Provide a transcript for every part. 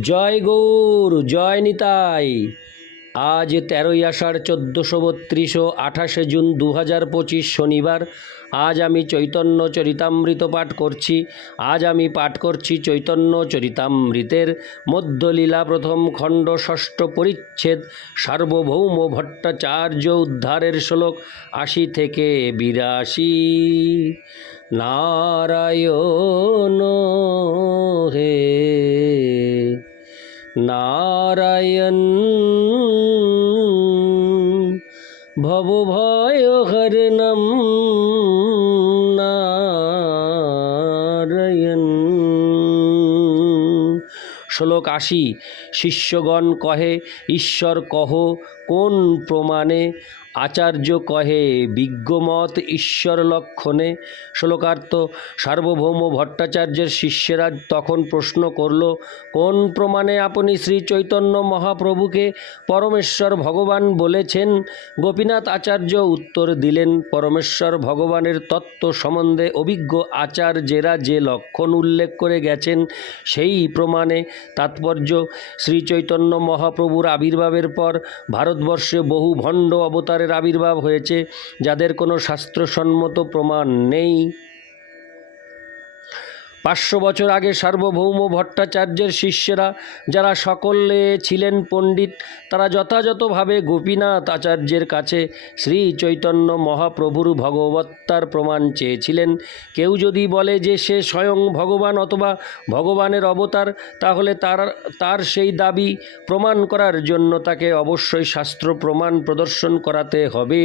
জয় গৌর জয় নিতাই। আজ তেরোই আষাঢ় চোদ্দোশো বত্রিশ ও আঠাশে জুন দু হাজার পঁচিশ শনিবার। আজ আমি চৈতন্য চরিতামৃত পাঠ করছি। আজ আমি পাঠ করছি চৈতন্য চরিতামৃতের মধ্যলীলা। প্রথম খণ্ড ষষ্ঠ পরিচ্ছেদ। সার্বভৌম ভট্টাচার্য উদ্ধারের শ্লোক। আশি থেকে বিরাশি। নারায়ণ হে নারায়ণ। ভব ভয় হর নম নারায়ণ। শ্লোক আশি শিষ্যগণ কহে ঈশ্বর কহ কোন প্রমাণে আচার্য কহে, বিজ্ঞমত ঈশ্বর লক্ষণে। শ্লোকার্থ, সার্বভৌম ভট্টাচার্যের শিষ্যেরা তখন প্রশ্ন করল, কোন প্রমাণে আপনি শ্রী চৈতন্য মহাপ্রভুকে পরমেশ্বর ভগবান বলেছেন? গোপীনাথ আচার্য উত্তর দিলেন, পরমেশ্বর ভগবানের তত্ত্ব সম্বন্ধে অভিজ্ঞ আচার্যেরা যে লক্ষণ উল্লেখ করে গেছেন, সেই প্রমাণে তাৎপর্য শ্রী চৈতন্য মহাপ্রভুর আবির্ভাবের পর ভারতবর্ষে বহু ভণ্ড অবতারের আবির্ভাব হয়েছে যাদের কোনো শাস্ত্রসম্মত প্রমাণ নেই। পাঁচশো বছর আগে সার্বভৌম ভট্টাচার্যের শিষ্যেরা, যারা সকলে ছিলেন পণ্ডিত, তারা যথাযথভাবে গোপীনাথ আচার্যের কাছে শ্রী চৈতন্য মহাপ্রভুর ভগবত্তার প্রমাণ চেয়েছিলেন। কেউ যদি বলে যে সে স্বয়ং ভগবান অথবা ভগবানের অবতার, তাহলে তার তার সেই দাবি প্রমাণ করার জন্য তাকে অবশ্যই শাস্ত্র প্রমাণ প্রদর্শন করাতে হবে।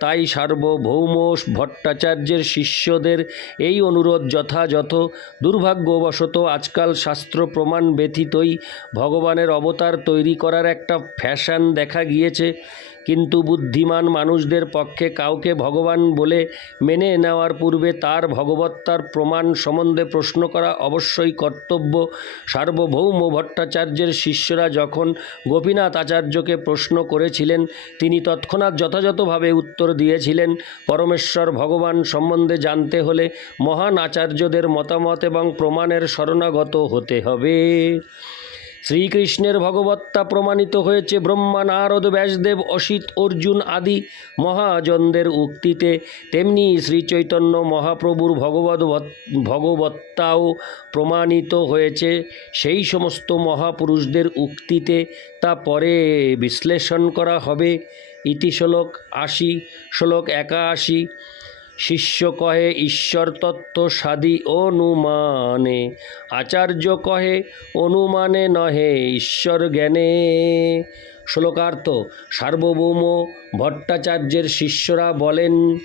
তাই সার্বভৌম ভট্টাচার্যের শিষ্যদের এই অনুরোধ যথাযথ। দুর্ভাগ্যবশত আজকাল শাস্ত্র প্রমাণ ব্যতীতই ভগবানের অবতার তৈরি করার একটা ফ্যাশন দেখা গিয়েছে। কিন্তু বুদ্ধিমান মানুষদের পক্ষে কাউকে ভগবান বলে মেনে নেওয়ার পূর্বে তার ভগবত্তার প্রমাণ সম্বন্ধে প্রশ্ন করা অবশ্যই কর্তব্য। সার্বভৌম ভট্টাচার্যের শিষ্যরা যখন গোপীনাথ আচার্যকে প্রশ্ন করেছিলেন, তিনি তৎক্ষণাৎ যথাযথভাবে উত্তর দিয়েছিলেন, পরমেশ্বর, ভগবান সম্বন্ধে জানতে হলে মহান আচার্যদের মতামত এবং প্রমাণের শরণাগত হতে হবে। শ্রীকৃষ্ণের ভগবত্তা প্রমাণিত হয়েছে ব্রহ্মা, নারদ, ব্যাসদেব, অসিত, অর্জুন আদি মহাজনদের উক্তিতে। তেমনি শ্রীচৈতন্য মহাপ্রভুর ভগবত ভগবত্তাও প্রমাণিত হয়েছে। সেই সমস্ত মহাপুরুষদের উক্তিতে তা পরে বিশ্লেষণ করা হবে। ইতি শ্লোক আশি, শ্লোক একাশি। শিষ্য কহে, ঈশ্বর তত্ত্ব সাদি অনুমানে। আচার্য কহে, অনুমানে নহে, ঈশ্বর জ্ঞানে। শ্লোকার্থ, সার্বভৌম ভট্টাচার্যের শিষ্যরা বলেন,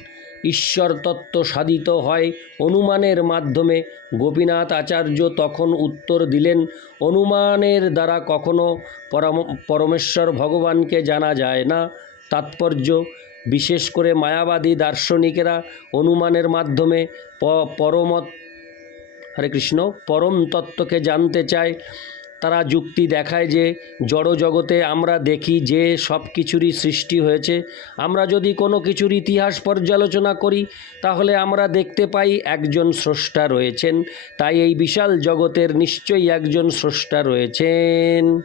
ঈশ্বর তত্ত্ব সাধিত হয় অনুমানের মাধ্যমে। গোপীনাথ আচার্য তখন উত্তর দিলেন, অনুমানের দ্বারা কখনো পরম- পরমেশ্বর ভগবানকে জানা যায় না। তাৎপর্য বিশেষ করে মায়াবাদী দার্শনিকেরা অনুমানের মাধ্যমে পরমত হরে কৃষ্ণ, পরম তত্ত্বকে জানতে চায়। তারা যুক্তি দেখায় যে জড় জগতে আমরা দেখি যে সব কিছুরই সৃষ্টি হয়েছে। আমরা যদি কোনো কিছুর ইতিহাস পর্যালোচনা করি, তাহলে আমরা দেখতে পাই একজন স্রষ্টা রয়েছেন। তাই এই বিশাল জগতের নিশ্চয়ই একজন স্রষ্টা রয়েছেন।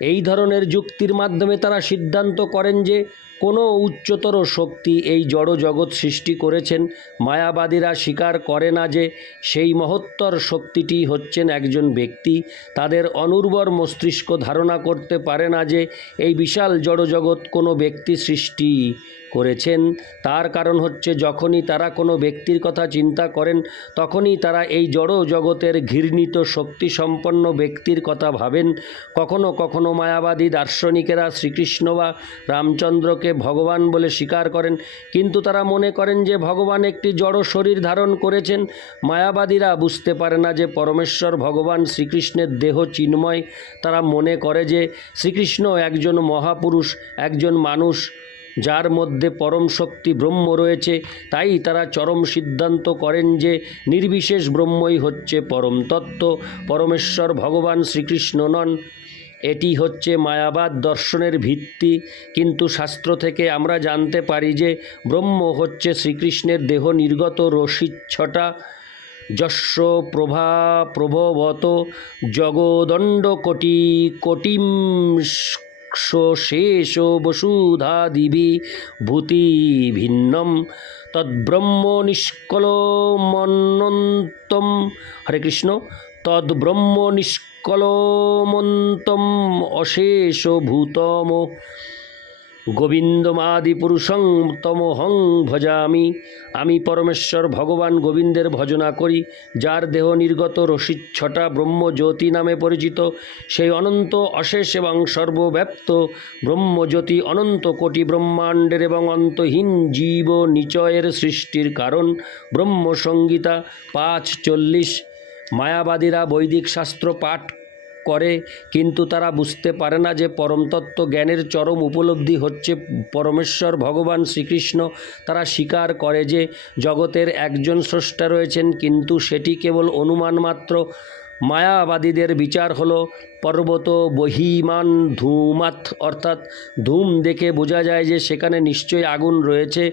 এই ধরনের যুক্তির মাধ্যমে তারা সিদ্ধান্ত করেন যে কোনো উচ্চতর শক্তি এই জড় জগৎ সৃষ্টি করেছেন। মায়াবাদীরা স্বীকার করে না যে সেই মহত্তর শক্তিটি হচ্ছেন একজন ব্যক্তি। তাদের অনুর্বর মস্তিষ্ক ধারণা করতে পারে না যে এই বিশাল জড় জগৎ কোনো ব্যক্তি সৃষ্টি করেছেন। তার কারণ হচ্ছে, যখনই তারা কোনো ব্যক্তির কথা চিন্তা করেন, তখনই তারা এই জড় জগতের ঘৃণিত শক্তি সম্পন্ন ব্যক্তির কথা ভাবেন। কখনো কখনো মায়াবাদী দার্শনিকেরা শ্রীকৃষ্ণ বা রামচন্দ্রকে ভগবান বলে স্বীকার করেন, কিন্তু তারা মনে করেন যে ভগবান একটি জড় শরীর ধারণ করেছেন। মায়াবাদীরা বুঝতে পারে না যে পরমেশ্বর ভগবান শ্রীকৃষ্ণের দেহ চিন্ময়। তারা মনে করে যে শ্রীকৃষ্ণ একজন মহাপুরুষ, একজন মানুষ। যার মধ্যে পরম শক্তি ব্রহ্ম রয়েছে, তাই তারা চরম সিদ্ধান্ত করেন যে নির্বিশেষ ব্রহ্মই হচ্ছে পরম তত্ত্ব, পরমেশ্বর ভগবান শ্রীকৃষ্ণ নন। এটি হচ্ছে মায়াবাদ দর্শনের ভিত্তি। কিন্তু শাস্ত্র থেকে আমরা জানতে পারি যে ব্রহ্ম হচ্ছে শ্রীকৃষ্ণের দেহ নির্গত রশিচ্ছটা যস্য প্রভা প্রভবত জগদণ্ড কোটি কোটিম শেষ বসুধাদিভি ভূতি ভিন্নম তদ্ব্রহ্ম নিষ্কল মন্নন্তম হরে কৃষ্ণ তদ্ব্রহ্ম নিষ্কলমন্তম অশেষ ভূতম গোবিন্দমাদি পুরুষং তমহং ভজামি। আমি পরমেশ্বর ভগবান গোবিন্দের ভজনা করি, যার দেহ নির্গত রসিচ্ছটা ব্রহ্মজ্যোতি নামে পরিচিত। সেই অনন্ত অশেষ এবং সর্বব্যাপ্ত ব্রহ্মজ্যোতি অনন্ত কোটি ব্রহ্মাণ্ডের এবং অন্তহীন জীব নিচয়ের সৃষ্টির কারণ। ব্রহ্মসংগীতা পাঁচ চল্লিশ মায়াবাদীরা বৈদিক শাস্ত্র পাঠ করে, কিন্তু তারা বুঝতে পারে না যে পরমতত্ত্ব জ্ঞানের চরম উপলব্ধি হচ্ছে পরমেশ্বর ভগবান শ্রীকৃষ্ণ। তারা স্বীকার করে যে জগতের একজন স্রষ্টা রয়েছেন, কিন্তু সেটি কেবল অনুমান মাত্র। মায়াবাদীদের বিচার হলো পর্বত বহিমান ধূমাত, অর্থাৎ ধূম দেখে বোঝা যায় যে সেখানে নিশ্চয়ই আগুন রয়েছে।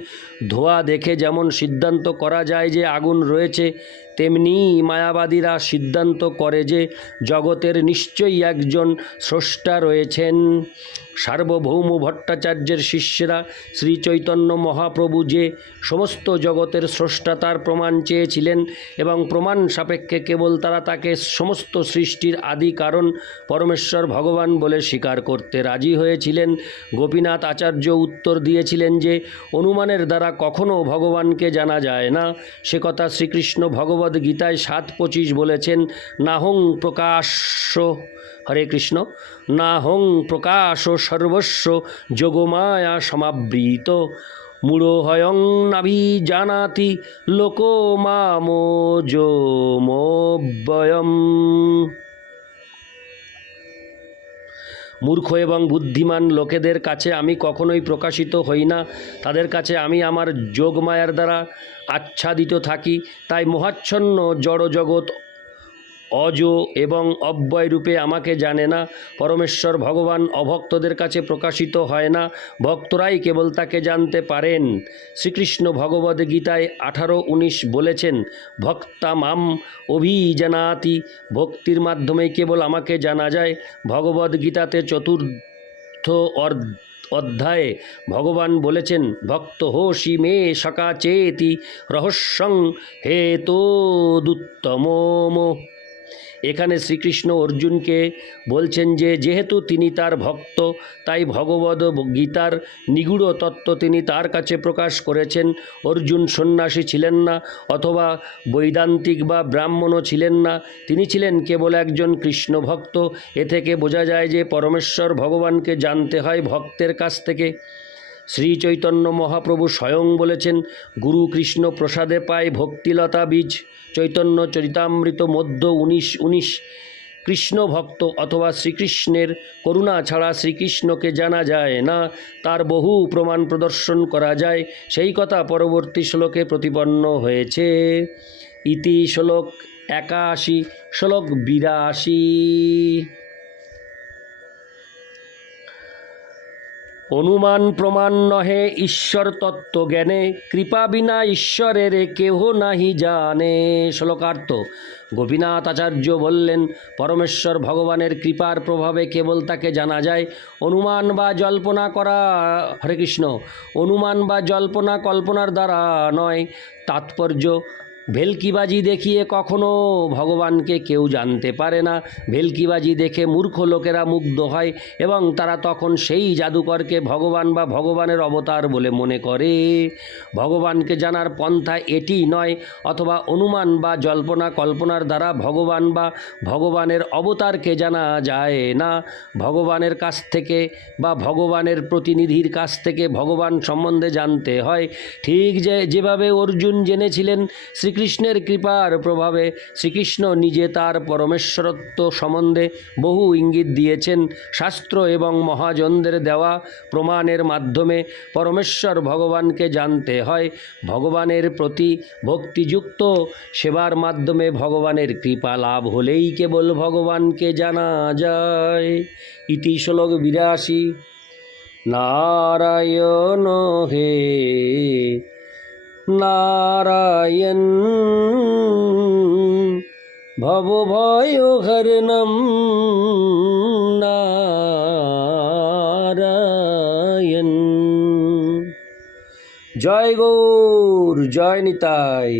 ধোঁয়া দেখে যেমন সিদ্ধান্ত করা যায় যে আগুন রয়েছে, তেমনি মায়াবাদীরা সিদ্ধান্ত করে যে জগতের নিশ্চয়ই একজন স্রষ্টা রয়েছেন। সার্বভৌম ভট্টাচার্যের শিষ্যরা শ্রী চৈতন্য মহাপ্রভু যে সমস্ত জগতের স্রষ্টা তার প্রমাণ চেয়েছিলেন এবং প্রমাণ সাপেক্ষে কেবল তারা তাকে সমস্ত সৃষ্টির আদি কারণ পরমেশ্বর ভগবান বলে স্বীকার করতে রাজি হয়েছিলেন। গোপীনাথ আচার্য উত্তর দিয়েছিলেন যে, অনুমানের দ্বারা কখনো ভগবানকে জানা যায় না। সে কথা শ্রীকৃষ্ণ ভগবদ গীতায় সাত পঁচিশ বলেছেন, নাহং প্রকাশ্য হরে কৃষ্ণ না হং প্রকাশ সর্বস্ব যোগমায়া সমাবৃত। মূঢ়হয়ং নাভি জানাতি লোক মামোজমব্যয়ম মূর্খ এবং বুদ্ধিমান লোকেদের কাছে আমি কখনোই প্রকাশিত হই না। তাদের কাছে আমি আমার যোগমায়ার দ্বারা আচ্ছাদিত থাকি। তাই মহাচ্ছন্ন জড়জগৎ অজ এবং অব্যয় রূপে আমাকে জানে না, পরমেশ্বর ভগবান অভক্তদের কাছে প্রকাশিত হয় না, ভক্তরাই কেবল তাকে জানতে পারেন। শ্রীকৃষ্ণ ভগবদ গীতায় আঠারো উনিশ বলেছেন ভক্তা মাম অভিজানাতি ভক্তির মাধ্যমেই কেবল আমাকে জানা যায়। ভগবদ গীতাতে চতুর্থ অর্ধ, অধ্যায়ে ভগবান বলেছেন, ভক্ত হোসি মে সকা চেতি রহস্যং হেতোদুত্তমম এখানে শ্রীকৃষ্ণ অর্জুনকে বলছেন যে, যেহেতু তিনি তার ভক্ত, তাই ভগবদ গীতার নিগুড় তত্ত্ব তিনি তার কাছে প্রকাশ করেছেন। অর্জুন সন্ন্যাসী ছিলেন না, অথবা বৈদান্তিক বা ব্রাহ্মণও ছিলেন না। তিনি ছিলেন কেবল একজন কৃষ্ণ ভক্ত। এ থেকে বোঝা যায় যে, পরমেশ্বর ভগবানকে জানতে হয় ভক্তের কাছ থেকে। শ্রী চৈতন্য মহাপ্রভু স্বয়ং বলেছেন, গুরু কৃষ্ণ প্রসাদে পায় ভক্তিলতা বীজ। চৈতন্য চরিতামৃত মধ্য উনিশ উনিশ। কৃষ্ণ ভক্ত অথবা শ্রীকৃষ্ণের করুণা ছাড়া শ্রীকৃষ্ণকে জানা যায় না, তার বহু প্রমাণ প্রদর্শন করা যায়। সেই কথা পরবর্তী শ্লোকে প্রতিপন্ন হয়েছে। ইতি শ্লোক একাশি, শ্লোক বিরাশি। অনুমান প্রমাণ নহে ঈশ্বর তত্ত্ব জ্ঞানে, কৃপা বিনা ঈশ্বরের কেহ নাহি জানে। শ্লোকার্থ, গোপীনাথ আচার্য বললেন, পরমেশ্বর ভগবানের কৃপার প্রভাবে কেবল তাকে জানা যায়। অনুমান বা জল্পনা করা, হরে কৃষ্ণ, অনুমান বা জল্পনা কল্পনার দ্বারা নয়। তাৎপর্য ভেলকিবাজি দেখিয়ে কখনো ভগবানকে কেউ জানতে পারে না। ভেলকিবাজি দেখে মূর্খ লোকেরা মুগ্ধ হয় এবং তারা তখন সেই জাদুকরকে ভগবান বা ভগবানের অবতার বলে মনে করে। ভগবানকে জানার পন্থা এটি নয়, অথবা অনুমান বা জল্পনা কল্পনার দ্বারা ভগবান বা ভগবানের অবতারকে জানা যায় না। ভগবানের কাছ থেকে বা ভগবানের প্রতিনিধির কাছ থেকে ভগবান সম্বন্ধে জানতে হয়। ঠিক যে, যেভাবে অর্জুন জেনেছিলেন শ্রীকৃষ্ণের কৃপার প্রভাবে শ্রীকৃষ্ণ নিজে তার পরমেশ্বরত্ব সম্বন্ধে বহু ইঙ্গিত দিয়েছেন। শাস্ত্র এবং মহাজনদের দেওয়া প্রমাণের মাধ্যমে পরমেশ্বর ভগবানকে জানতে হয়। ভগবানের প্রতি ভক্তিযুক্ত সেবার মাধ্যমে ভগবানের কৃপা লাভ হলেই কেবল ভগবানকে জানা যায়। ইতি শ্লোক বিরাশি। নারায়ণ হে নারায়ণ ভব ভয় হরণম নারায়ণ জয় গৌর জয় নিতাই